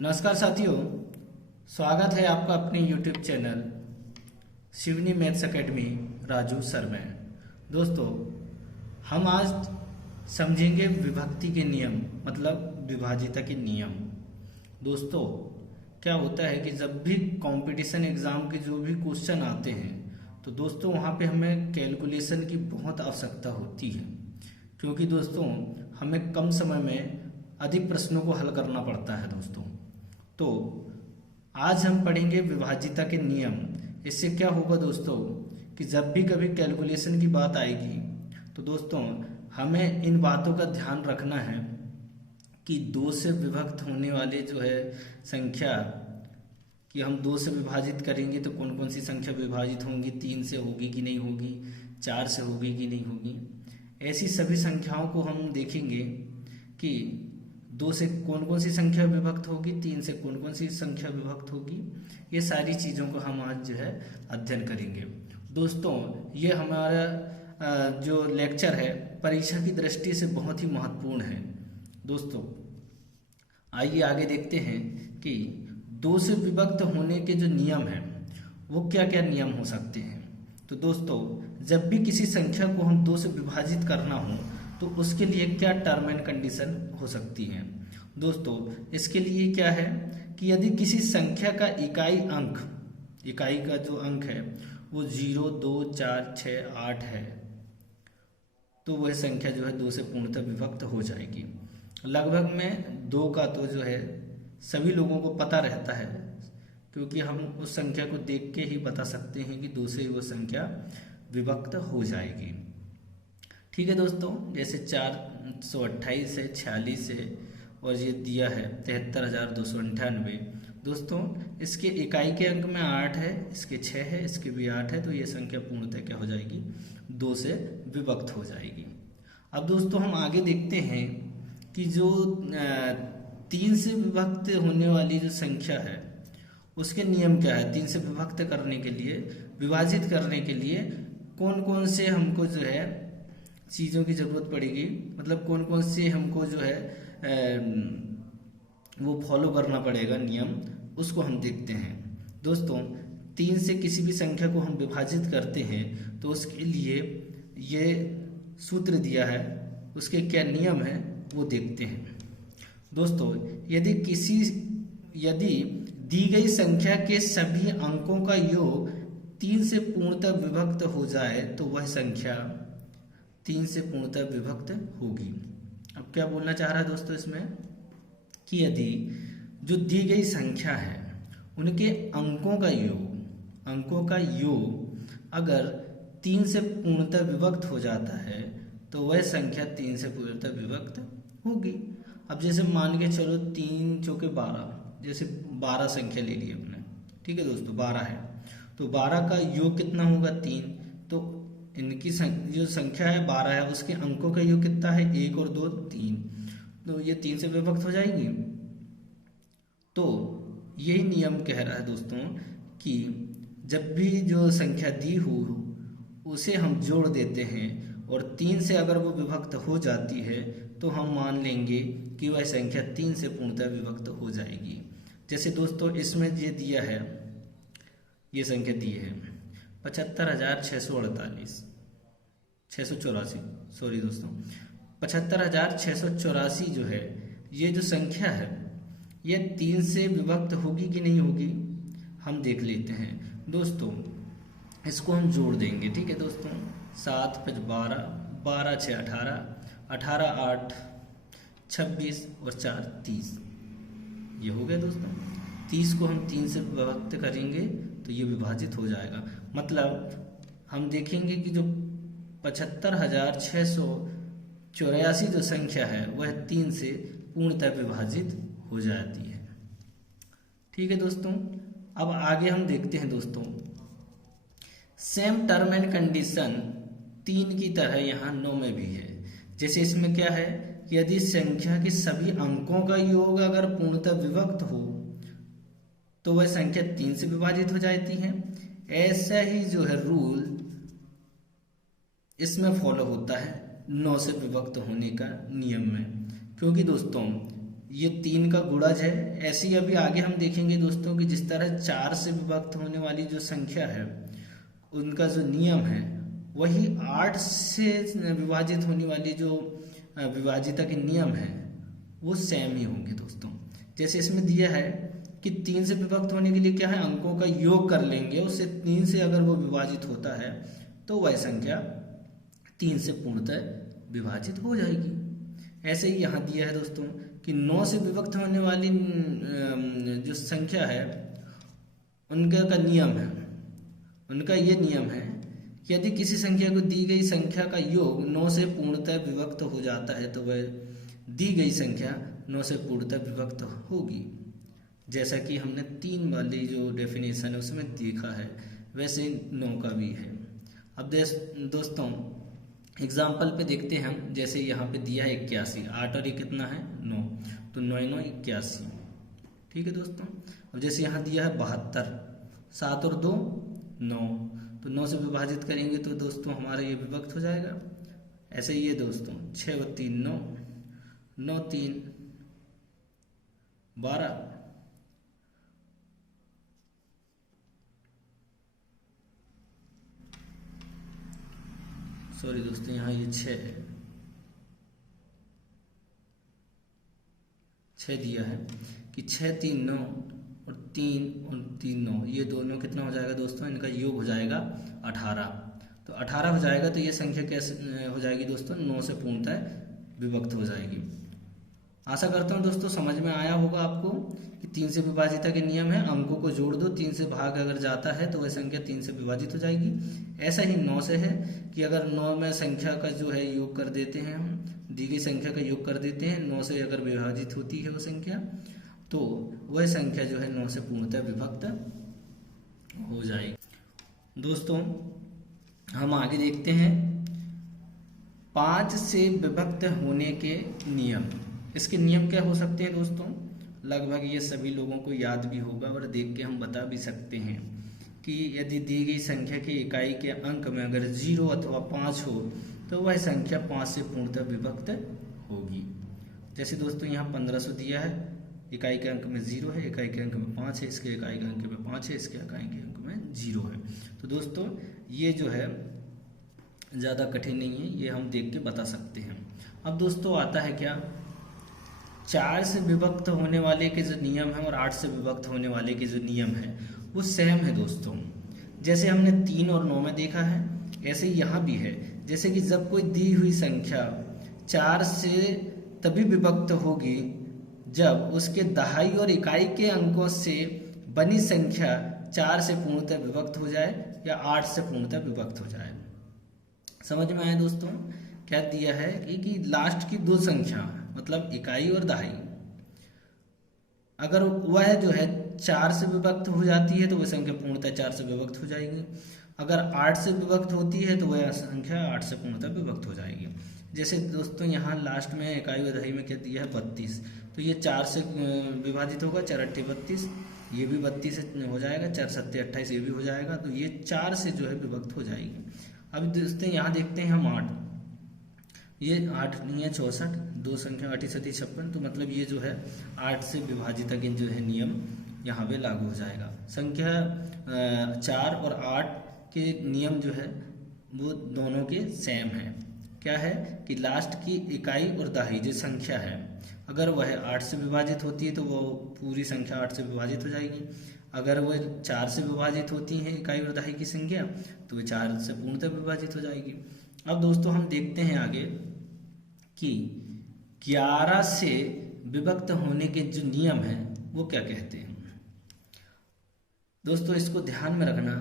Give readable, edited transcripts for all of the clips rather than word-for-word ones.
नमस्कार साथियों, स्वागत है आपका अपने YouTube channel Shivani maths academy Raju sir में। दोस्तों, हम आज समझेंगे विभक्ति के नियम, मतलब विभाजिता के नियम। दोस्तों, क्या होता है कि जब भी कंपटीशन एग्जाम के जो भी क्वेश्चन आते हैं तो दोस्तों वहाँ पे हमें कैलकुलेशन की बहुत आवश्यकता होती है, क्योंकि दोस्तों हमें कम समय में अधिक प्रश्नों को हल करना पड़ता है। दोस्तों, तो आज हम पढ़ेंगे विभाजिता के नियम। इससे क्या होगा दोस्तों कि जब भी कभी कैलकुलेशन की बात आएगी तो दोस्तों हमें इन बातों का ध्यान रखना है कि दो से विभक्त होने वाले जो है संख्या, कि हम दो से विभाजित करेंगे तो कौन कौन सी संख्या विभाजित होंगी, 3 से होगी कि नहीं होगी, 4 से होगी कि नहीं होगी। ऐसी सभी संख्याओं को हम देखेंगे कि 2 से कौन कौन सी संख्या विभक्त होगी, 3 से कौन कौन सी संख्या विभक्त होगी। ये सारी चीज़ों को हम आज जो है अध्ययन करेंगे। दोस्तों, ये हमारा जो लेक्चर है परीक्षा की दृष्टि से बहुत ही महत्वपूर्ण है। दोस्तों, आइए आगे देखते हैं कि 2 से विभक्त होने के जो नियम हैं वो क्या क्या नियम हो सकते हैं। तो दोस्तों, जब भी किसी संख्या को हम 2 से विभाजित करना हो तो उसके लिए क्या टर्म एंड कंडीशन हो सकती है। दोस्तों, इसके लिए क्या है कि यदि किसी संख्या का इकाई का जो अंक है वो 0, 2, 4, 6, 8 है तो वह संख्या जो है 2 से पूर्णतः विभक्त हो जाएगी। लगभग में 2 का तो जो है सभी लोगों को पता रहता है, क्योंकि हम उस संख्या को देख के ही बता सकते हैं कि 2 से वो संख्या विभक्त हो जाएगी। ठीक है दोस्तों, जैसे 428 है, 46 है और ये दिया है 73,298। दोस्तों, इसके इकाई के अंक में 8 है, इसके 6 है, इसके भी 8 है, तो ये संख्या पूर्णतः क्या हो जाएगी, 2 से विभक्त हो जाएगी। अब दोस्तों हम आगे देखते हैं कि जो 3 से विभक्त होने वाली जो संख्या है उसके नियम क्या है। 3 से विभक्त करने के लिए, विभाजित करने के लिए कौन कौन से हमको जो है चीज़ों की ज़रूरत पड़ेगी, मतलब कौन कौन से हमको जो है वो फॉलो करना पड़ेगा नियम, उसको हम देखते हैं। दोस्तों, 3 से किसी भी संख्या को हम विभाजित करते हैं तो उसके लिए ये सूत्र दिया है, उसके क्या नियम है वो देखते हैं। दोस्तों, यदि दी गई संख्या के सभी अंकों का योग 3 से पूर्णतः विभक्त हो जाए तो वह संख्या 3 से पूर्णतः विभक्त होगी। अब क्या बोलना चाह रहा है दोस्तों इसमें, कि यदि जो दी गई संख्या है उनके अंकों का योग अगर 3 से पूर्णतः विभक्त हो जाता है तो वह संख्या 3 से पूर्णतः विभक्त होगी। अब जैसे मान के चलो 3 चौके 12, जैसे 12 संख्या ले ली अपने, ठीक है दोस्तों, 12 है तो 12 का योग कितना होगा, 3। तो इनकी जो संख्या है 12 है, उसके अंकों का योग कितना है, 1 और 2 3, तो ये 3 से विभक्त हो जाएंगी। तो यही नियम कह रहा है दोस्तों कि जब भी जो संख्या दी हो उसे हम जोड़ देते हैं और 3 से अगर वो विभक्त हो जाती है तो हम मान लेंगे कि वह संख्या 3 से पूर्णतः विभक्त हो जाएगी। जैसे दोस्तों इसमें ये दिया है, ये संख्या दी है 75,684, सॉरी दोस्तों, 75,684 जो है ये जो संख्या है ये 3 से विभक्त होगी कि नहीं होगी, हम देख लेते हैं। दोस्तों, इसको हम जोड़ देंगे, ठीक है दोस्तों, 7 5 12, 12 6 18, 18 8 26 और 4 30, ये हो गया दोस्तों। 30 को हम 3 से विभक्त करेंगे तो ये विभाजित हो जाएगा। मतलब हम देखेंगे कि जो 75,684 जो संख्या है वह 3 से पूर्णतः विभाजित हो जाती है। ठीक है दोस्तों, अब आगे हम देखते हैं दोस्तों, सेम टर्म एंड कंडीशन 3 की तरह यहाँ 9 में भी है। जैसे इसमें क्या है कि यदि संख्या के सभी अंकों का योग अगर पूर्णतः विभक्त हो तो वह संख्या 3 से विभाजित हो जाती है। ऐसा ही जो है रूल इसमें फॉलो होता है 9 से विभक्त होने का नियम में, क्योंकि दोस्तों ये 3 का गुणज है। ऐसे ही अभी आगे हम देखेंगे दोस्तों कि जिस तरह 4 से विभक्त होने वाली जो संख्या है उनका जो नियम है वही 8 से विभाजित होने वाली जो विभाजिता के नियम है वो सेम ही होंगे दोस्तों। जैसे इसमें दिया है कि 3 से विभक्त होने के लिए क्या है, अंकों का योग कर लेंगे, उससे 3 से अगर वो विभाजित होता है तो वह संख्या 3 से पूर्णतः विभाजित हो जाएगी। ऐसे ही यहाँ दिया है दोस्तों कि 9 से विभक्त होने वाली जो संख्या है उनका का नियम है, उनका ये नियम है कि यदि किसी संख्या को दी गई संख्या का योग 9 से पूर्णतः विभक्त हो जाता है तो वह दी गई संख्या 9 से पूर्णतः विभक्त होगी। जैसा कि हमने 3 वाली जो डेफिनेशन है उसमें देखा है वैसे 9 का भी है। अब दोस्तों एग्जाम्पल पे देखते हैं हम। जैसे यहाँ पे दिया है 81, 8 और ये कितना है 9, तो 9 9 81, ठीक है दोस्तों। अब जैसे यहाँ दिया है 72, 7 और 2 9, तो 9 से विभाजित करेंगे तो दोस्तों हमारा ये विभक्त हो जाएगा। ऐसे ही ये दोस्तों 6 और 3 9, 9 3 12, सॉरी दोस्तों यहाँ ये 6 दिया है कि 6 3 9 और 3 9, ये दोनों कितना हो जाएगा दोस्तों, इनका योग हो जाएगा 18। तो 18 हो जाएगा तो ये संख्या कैसे हो जाएगी दोस्तों, 9 से पूर्णतः विभक्त हो जाएगी। आशा करता हूँ दोस्तों समझ में आया होगा आपको कि 3 से विभाजिता के नियम है, अंकों को जोड़ दो, 3 से भाग अगर जाता है तो वह संख्या 3 से विभाजित हो जाएगी। ऐसा ही 9 से है कि अगर 9 में संख्या का जो है योग कर देते हैं, हम दी गई संख्या का योग कर देते हैं, 9 से अगर विभाजित होती है वो संख्या तो वह संख्या जो है 9 से पूर्णतः विभक्त हो जाएगी। दोस्तों हम आगे देखते हैं 5 से विभक्त होने के नियम। इसके नियम क्या हो सकते हैं दोस्तों, लगभग ये सभी लोगों को याद भी होगा और देख के हम बता भी सकते हैं कि यदि दी गई संख्या के इकाई के अंक में अगर 0 अथवा 5 हो तो वह संख्या 5 से पूर्णतः विभक्त होगी। जैसे दोस्तों यहाँ 1500 दिया है, इकाई के अंक में 0 है, इकाई के अंक में 5 है, इसके इकाई के अंक में 5 है, इसके इकाई के अंक में 0 है। तो दोस्तों ये जो है ज़्यादा कठिन नहीं है, ये हम देख के बता सकते हैं। अब दोस्तों आता है क्या, 4 से विभक्त होने वाले के जो नियम है और 8 से विभक्त होने वाले के जो नियम है वो सेम है दोस्तों। जैसे हमने 3 और 9 में देखा है ऐसे ही यहाँ भी है। जैसे कि जब कोई दी हुई संख्या 4 से तभी विभक्त होगी जब उसके दहाई और इकाई के अंकों से बनी संख्या 4 से पूर्णतः विभक्त हो जाए या 8 से पूर्णतः विभक्त हो जाए। समझ में आया दोस्तों, क्या दिया है कि लास्ट की 2 संख्या मतलब इकाई और दहाई अगर वह जो है 4 से विभक्त हो जाती है तो वह संख्या पूर्णतः 4 से विभक्त हो जाएगी। अगर 8 से विभक्त होती है तो वह संख्या 8 से पूर्णतः विभक्त हो जाएगी। जैसे दोस्तों यहाँ लास्ट में इकाई और दहाई में क्या दिया है 32, तो ये 4 से विभाजित होगा, 4 8 32, ये भी 32 से हो जाएगा, 4 7 28 ये भी हो जाएगा, तो ये 4 से जो है विभक्त हो जाएगी। अब दोस्तों यहाँ देखते हैं हम 8, ये 8 नहीं है 64, 2 संख्या 8 7 56, तो मतलब ये जो है 8 से विभाजित के जो है नियम यहाँ पे लागू हो जाएगा। संख्या 4 और 8 के नियम जो है वो दोनों के सेम है। क्या है कि लास्ट की इकाई और दहाई जो संख्या है अगर वह 8 से विभाजित होती है तो वो पूरी संख्या 8 से विभाजित हो जाएगी। अगर वह 4 से विभाजित होती है इकाई और दहाई की संख्या तो वह 4 से पूर्णतः विभाजित हो जाएगी। अब दोस्तों हम देखते हैं आगे कि 11 से विभक्त होने के जो नियम है वो क्या कहते हैं। दोस्तों इसको ध्यान में रखना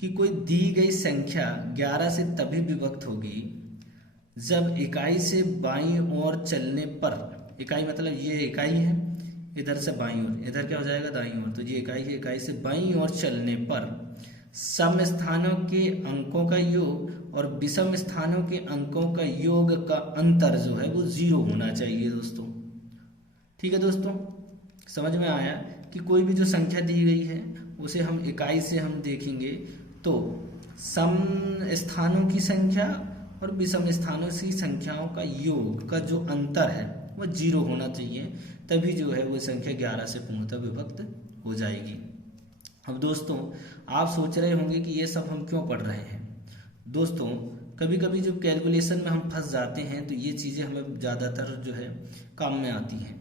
कि कोई दी गई संख्या 11 से तभी विभक्त होगी जब इकाई से बाईं ओर चलने पर, इकाई मतलब ये इकाई है, इधर से बाईं ओर, इधर क्या हो जाएगा दाईं ओर, तो ये इकाई है, इकाई से बाईं ओर चलने पर सम स्थानों के अंकों का योग और विषम स्थानों के अंकों का योग का अंतर जो है वो 0 होना चाहिए दोस्तों। ठीक है दोस्तों, समझ में आया कि कोई भी जो संख्या दी गई है उसे हम इकाई से हम देखेंगे तो सम स्थानों की संख्या और विषम स्थानों की संख्याओं का योग का जो अंतर है वह 0 होना चाहिए, तभी जो है वो संख्या 11 से पूर्णतः विभक्त हो जाएगी। अब दोस्तों आप सोच रहे होंगे कि ये सब हम क्यों पढ़ रहे हैं। दोस्तों कभी कभी जब कैलकुलेशन में हम फंस जाते हैं तो ये चीज़ें हमें ज़्यादातर जो है काम में आती हैं।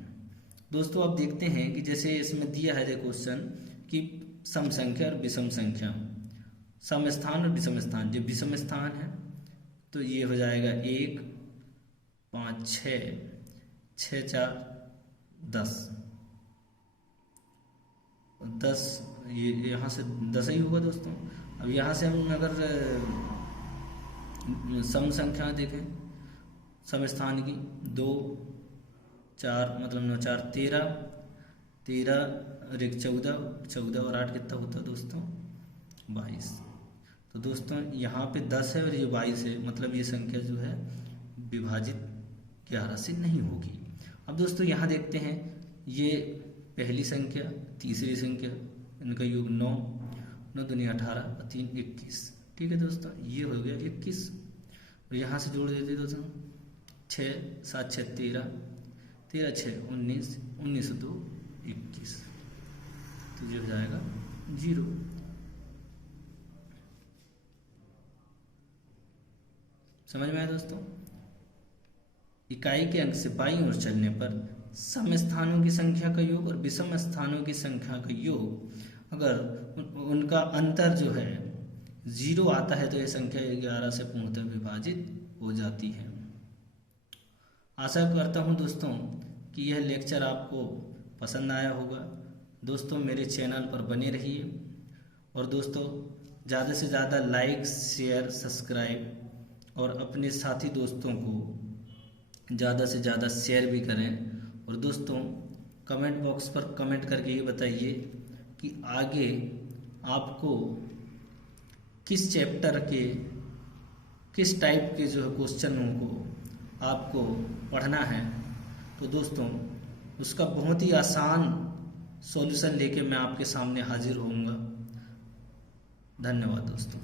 दोस्तों आप देखते हैं कि जैसे इसमें दिया है क्वेश्चन कि सम संख्या और विषम संख्या, सम स्थान और विषम स्थान। जब विषम स्थान है तो ये हो जाएगा 1 5 6 6 4 10 10, ये यहाँ से 10 ही होगा दोस्तों। अब यहाँ से हम अगर सम संख्या देखें सम स्थान की 2 4 मतलब 9 4 13 13 और 1 14 14 और 8 कितना होता है दोस्तों 22। तो दोस्तों यहाँ पे 10 है और ये 22 है, मतलब ये संख्या जो है विभाजित 11 से नहीं होगी। अब दोस्तों यहाँ देखते हैं ये पहली संख्या तीसरी संख्या इनका योग 9 9 दूनी 18 और 3 21। ठीक है दोस्तों ये हो गया 21 और यहाँ से जोड़ देते दोस्तों 6 7 6 13 13 6 19 19 2 21, तो ये हो जाएगा 0। समझ में आया दोस्तों। इकाई के अंक से बाईं ओर चलने पर सम स्थानों की संख्या का योग और विषम स्थानों की संख्या का योग अगर उनका अंतर जो है 0 आता है तो यह संख्या 11 से पूर्णतः विभाजित हो जाती है। आशा करता हूँ दोस्तों कि यह लेक्चर आपको पसंद आया होगा। दोस्तों मेरे चैनल पर बने रहिए और दोस्तों ज़्यादा से ज़्यादा लाइक शेयर सब्सक्राइब और अपने साथी दोस्तों को ज़्यादा से ज़्यादा शेयर भी करें। और दोस्तों कमेंट बॉक्स पर कमेंट करके ये बताइए कि आगे आपको किस चैप्टर के किस टाइप के जो है क्वेश्चनों को आपको पढ़ना है। तो दोस्तों उसका बहुत ही आसान सॉल्यूशन लेके मैं आपके सामने हाजिर होऊंगा। धन्यवाद दोस्तों।